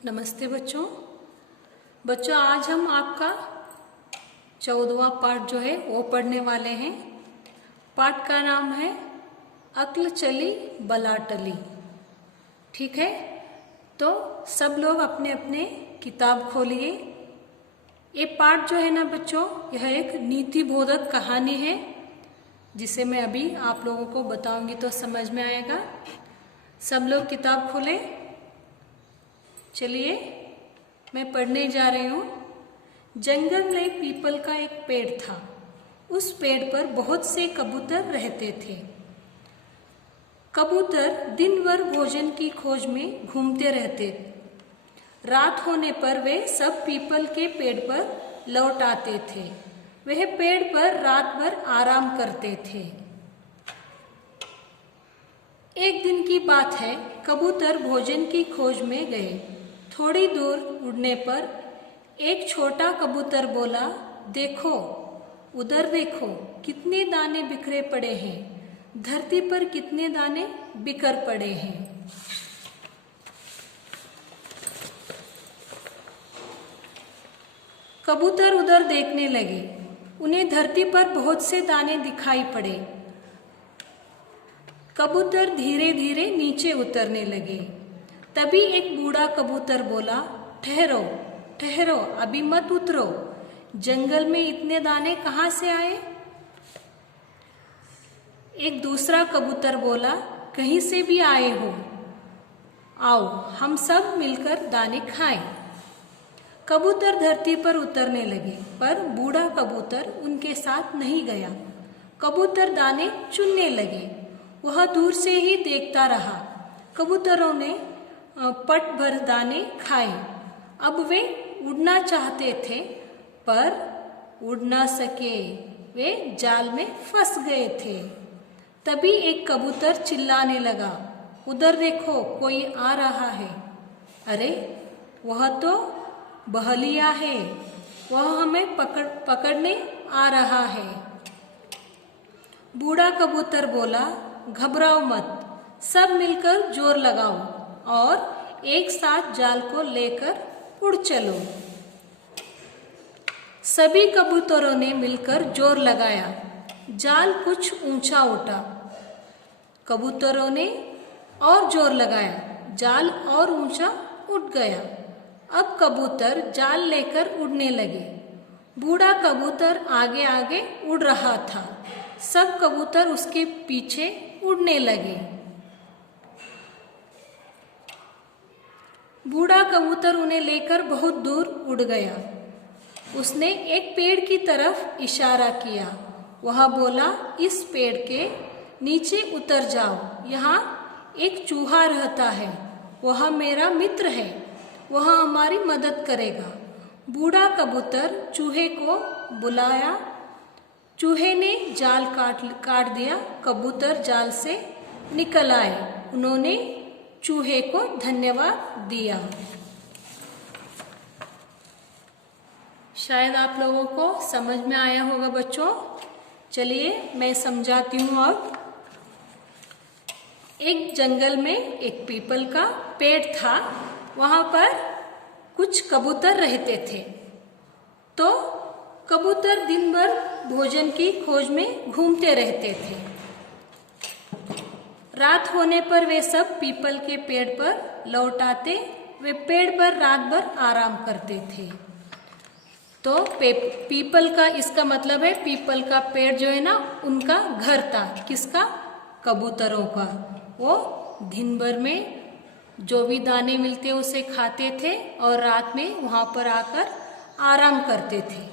नमस्ते बच्चों आज हम आपका 14वां पाठ जो है वो पढ़ने वाले हैं। पाठ का नाम है अक्ल चली बला टली। ठीक है, तो सब लोग अपने अपने किताब खोलिए। ये पाठ जो है ना बच्चों, यह एक नीति बोधक कहानी है जिसे मैं अभी आप लोगों को बताऊंगी तो समझ में आएगा। सब लोग किताब खोले। चलिए मैं पढ़ने जा रही हूँ। जंगल में पीपल का एक पेड़ था। उस पेड़ पर बहुत से कबूतर रहते थे। कबूतर दिन भर भोजन की खोज में घूमते रहते। रात होने पर वे सब पीपल के पेड़ पर लौट आते थे। वह पेड़ पर रात भर आराम करते थे। एक दिन की बात है, कबूतर भोजन की खोज में गए। थोड़ी दूर उड़ने पर एक छोटा कबूतर बोला, देखो उधर देखो, कितने दाने बिखरे पड़े हैं। धरती पर कितने दाने बिखर पड़े हैं। कबूतर उधर देखने लगे। उन्हें धरती पर बहुत से दाने दिखाई पड़े। कबूतर धीरे धीरे नीचे उतरने लगे। तभी एक बूढ़ा कबूतर बोला, ठहरो ठहरो, अभी मत उतरो। जंगल में इतने दाने कहाँ से आए? एक दूसरा कबूतर बोला, कहीं से भी आए हो, आओ हम सब मिलकर दाने खाएं। कबूतर धरती पर उतरने लगे, पर बूढ़ा कबूतर उनके साथ नहीं गया। कबूतर दाने चुनने लगे। वह दूर से ही देखता रहा। कबूतरों ने पट भर दाने खाए। अब वे उड़ना चाहते थे पर उड़ ना सके। वे जाल में फंस गए थे। तभी एक कबूतर चिल्लाने लगा, उधर देखो कोई आ रहा है। अरे वह तो बहलिया है, वह हमें पकड़ने आ रहा है। बूढ़ा कबूतर बोला, घबराओ मत, सब मिलकर जोर लगाओ और एक साथ जाल को लेकर उड़ चलो। सभी कबूतरों ने मिलकर जोर लगाया। जाल कुछ ऊंचा उठा। कबूतरों ने और जोर लगाया। जाल और ऊंचा उठ गया। अब कबूतर जाल लेकर उड़ने लगे। बूढ़ा कबूतर आगे आगे उड़ रहा था। सब कबूतर उसके पीछे उड़ने लगे। बूढ़ा कबूतर उन्हें लेकर बहुत दूर उड़ गया। उसने एक पेड़ की तरफ इशारा किया। वह बोला, इस पेड़ के नीचे उतर जाओ। यहाँ एक चूहा रहता है। वह मेरा मित्र है। वह हमारी मदद करेगा। बूढ़ा कबूतर चूहे को बुलाया। चूहे ने जाल काट दिया। कबूतर जाल से निकल आए। उन्होंने चूहे को धन्यवाद दिया। शायद आप लोगों को समझ में आया होगा बच्चों। चलिए मैं समझाती हूँ अब। एक जंगल में एक पीपल का पेड़ था। वहां पर कुछ कबूतर रहते थे। तो कबूतर दिन भर भोजन की खोज में घूमते रहते थे। रात होने पर वे सब पीपल के पेड़ पर लौट आते। वे पेड़ पर रात भर आराम करते थे। तो पीपल का इसका मतलब है, पीपल का पेड़ जो है ना उनका घर था। किसका? कबूतरों का। वो दिन भर में जो भी दाने मिलते उसे खाते थे और रात में वहां पर आकर आराम करते थे।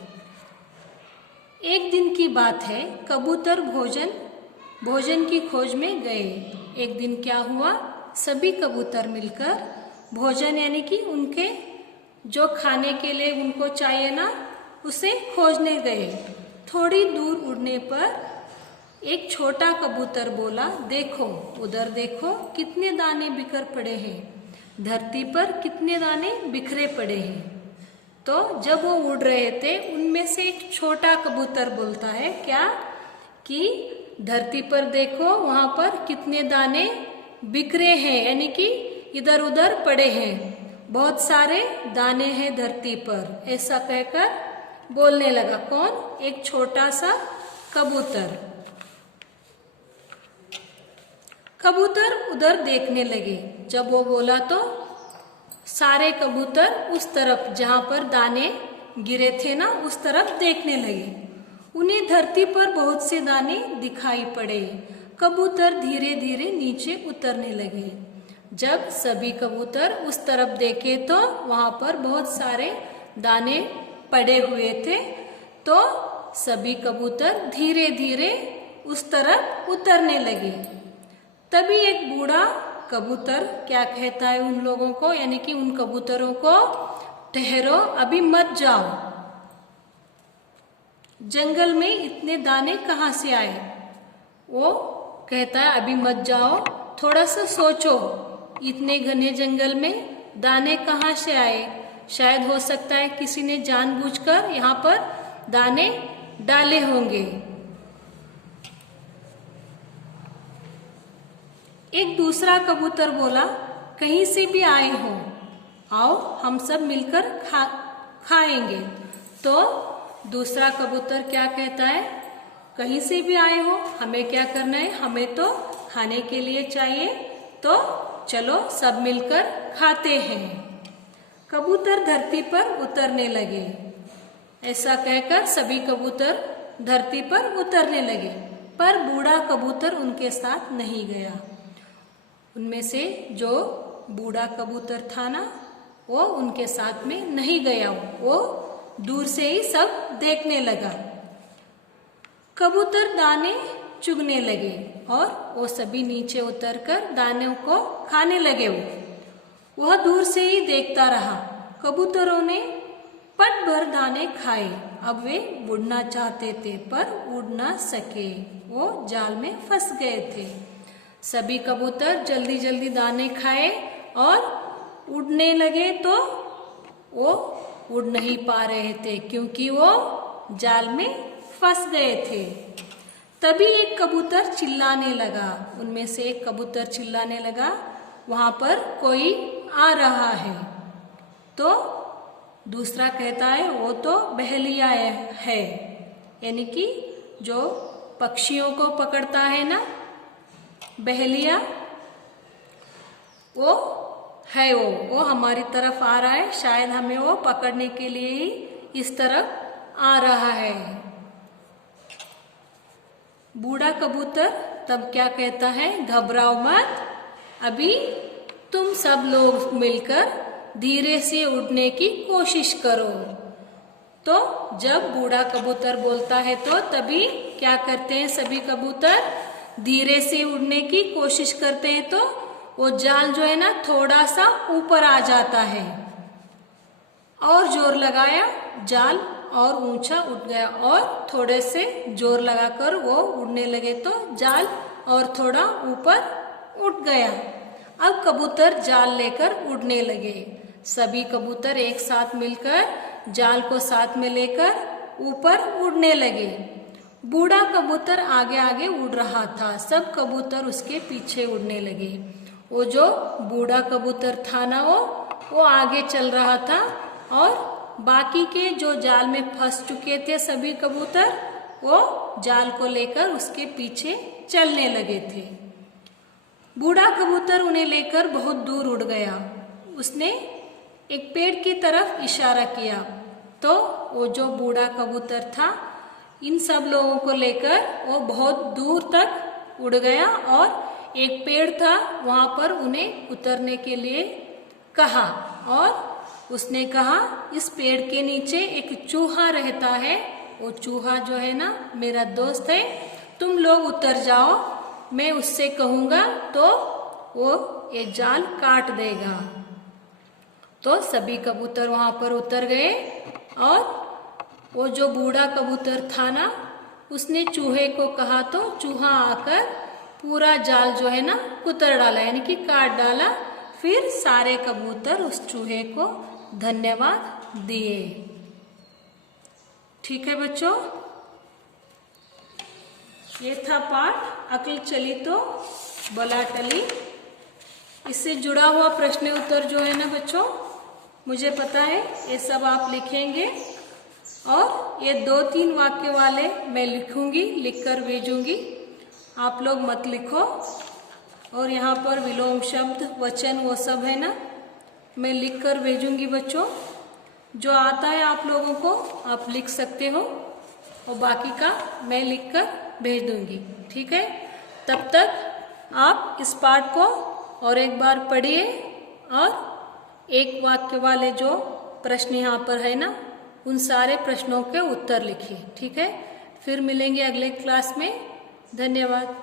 एक दिन की बात है, कबूतर भोजन की खोज में गए। एक दिन क्या हुआ, सभी कबूतर मिलकर भोजन यानी कि उनके जो खाने के लिए उनको चाहिए ना उसे खोजने गए। थोड़ी दूर उड़ने पर एक छोटा कबूतर बोला, देखो उधर देखो, कितने दाने बिखर पड़े हैं। धरती पर कितने दाने बिखरे पड़े हैं। तो जब वो उड़ रहे थे उनमें से एक छोटा कबूतर बोलता है क्या कि धरती पर देखो, वहां पर कितने दाने बिखरे हैं, यानी कि इधर उधर पड़े हैं। बहुत सारे दाने हैं धरती पर, ऐसा कहकर बोलने लगा। कौन? एक छोटा सा कबूतर। कबूतर उधर देखने लगे। जब वो बोला तो सारे कबूतर उस तरफ जहां पर दाने गिरे थे ना, उस तरफ देखने लगे। उन्हें धरती पर बहुत से दाने दिखाई पड़े। कबूतर धीरे धीरे नीचे उतरने लगे। जब सभी कबूतर उस तरफ देखे तो वहां पर बहुत सारे दाने पड़े हुए थे। तो सभी कबूतर धीरे धीरे उस तरफ उतरने लगे। तभी एक बूढ़ा कबूतर क्या कहता है उन लोगों को, यानी कि उन कबूतरों को, ठहरो, अभी मत जाओ। जंगल में इतने दाने कहाँ से आए? वो कहता है अभी मत जाओ, थोड़ा सा सोचो, इतने घने जंगल में दाने कहाँ से आए? शायद हो सकता है किसी ने जानबूझकर यहाँ पर दाने डाले होंगे। एक दूसरा कबूतर बोला, कहीं से भी आए हो, आओ हम सब मिलकर खाएंगे। तो दूसरा कबूतर क्या कहता है, कहीं से भी आए हो, हमें क्या करना है, हमें तो खाने के लिए चाहिए, तो चलो सब मिलकर खाते हैं। कबूतर धरती पर उतरने लगे। ऐसा कहकर सभी कबूतर धरती पर उतरने लगे, पर बूढ़ा कबूतर उनके साथ नहीं गया। उनमें से जो बूढ़ा कबूतर था ना, वो उनके साथ में नहीं गया। वो दूर से ही सब देखने लगा। कबूतर दाने चुगने लगे और वो सभी नीचे उतरकर दानों को खाने लगे। वह दूर से ही देखता रहा। कबूतरों ने पट भर दाने खाए। अब वे उड़ना चाहते थे पर उड़ ना सके, वो जाल में फंस गए थे। सभी कबूतर जल्दी जल्दी दाने खाए और उड़ने लगे तो वो उड़ नहीं पा रहे थे क्योंकि वो जाल में फंस गए थे। तभी एक कबूतर चिल्लाने लगा। उनमें से एक कबूतर चिल्लाने लगा, वहां पर कोई आ रहा है। तो दूसरा कहता है वो तो बहेलिया है, यानी कि जो पक्षियों को पकड़ता है ना, बहेलिया, वो है, वो हमारी तरफ आ रहा है, शायद हमें वो पकड़ने के लिए ही इस तरफ आ रहा है। बूढ़ा कबूतर तब क्या कहता है, घबराओ मत, अभी तुम सब लोग मिलकर धीरे से उड़ने की कोशिश करो। तो जब बूढ़ा कबूतर बोलता है तो तभी क्या करते हैं सभी कबूतर, धीरे से उड़ने की कोशिश करते हैं। तो वो जाल जो है ना थोड़ा सा ऊपर आ जाता है, और जोर लगाया, जाल और ऊंचा उठ गया, और थोड़े से जोर लगाकर वो उड़ने लगे तो जाल और थोड़ा ऊपर उठ गया। अब कबूतर जाल लेकर उड़ने लगे। सभी कबूतर एक साथ मिलकर जाल को साथ में लेकर ऊपर उड़ने लगे। बूढ़ा कबूतर आगे आगे उड़ रहा था, सब कबूतर उसके पीछे उड़ने लगे। वो जो बूढ़ा कबूतर था ना, वो आगे चल रहा था और बाकी के जो जाल में फंस चुके थे सभी कबूतर, वो जाल को लेकर उसके पीछे चलने लगे थे। बूढ़ा कबूतर उन्हें लेकर बहुत दूर उड़ गया। उसने एक पेड़ की तरफ इशारा किया तो वो जो बूढ़ा कबूतर था इन सब लोगों को लेकर वो बहुत दूर तक उड़ गया, और एक पेड़ था वहां पर उन्हें उतरने के लिए कहा। और उसने कहा, इस पेड़ के नीचे एक चूहा रहता है, वो चूहा जो है ना मेरा दोस्त है, तुम लोग उतर जाओ, मैं उससे कहूंगा तो वो ये जाल काट देगा। तो सभी कबूतर वहां पर उतर गए, और वो जो बूढ़ा कबूतर था ना, उसने चूहे को कहा तो चूहा आकर पूरा जाल जो है ना कुतर डाला, यानी कि काट डाला। फिर सारे कबूतर उस चूहे को धन्यवाद दिए। ठीक है बच्चों, ये था पाठ अक्ल चली तो बला टली। इससे जुड़ा हुआ प्रश्न उत्तर जो है ना बच्चों, मुझे पता है ये सब आप लिखेंगे, और ये 2-3 वाक्य वाले मैं लिखूंगी, लिखकर भेजूंगी, आप लोग मत लिखो। और यहाँ पर विलोम शब्द, वचन, वो सब है ना, मैं लिखकर भेजूंगी बच्चों। जो आता है आप लोगों को आप लिख सकते हो, और बाकी का मैं लिखकर भेज दूंगी, ठीक है। तब तक आप इस पाठ को और एक बार पढ़िए, और एक वाक्य वाले जो प्रश्न यहाँ पर है ना, उन सारे प्रश्नों के उत्तर लिखिए, ठीक है। फिर मिलेंगे अगले क्लास में। धन्यवाद।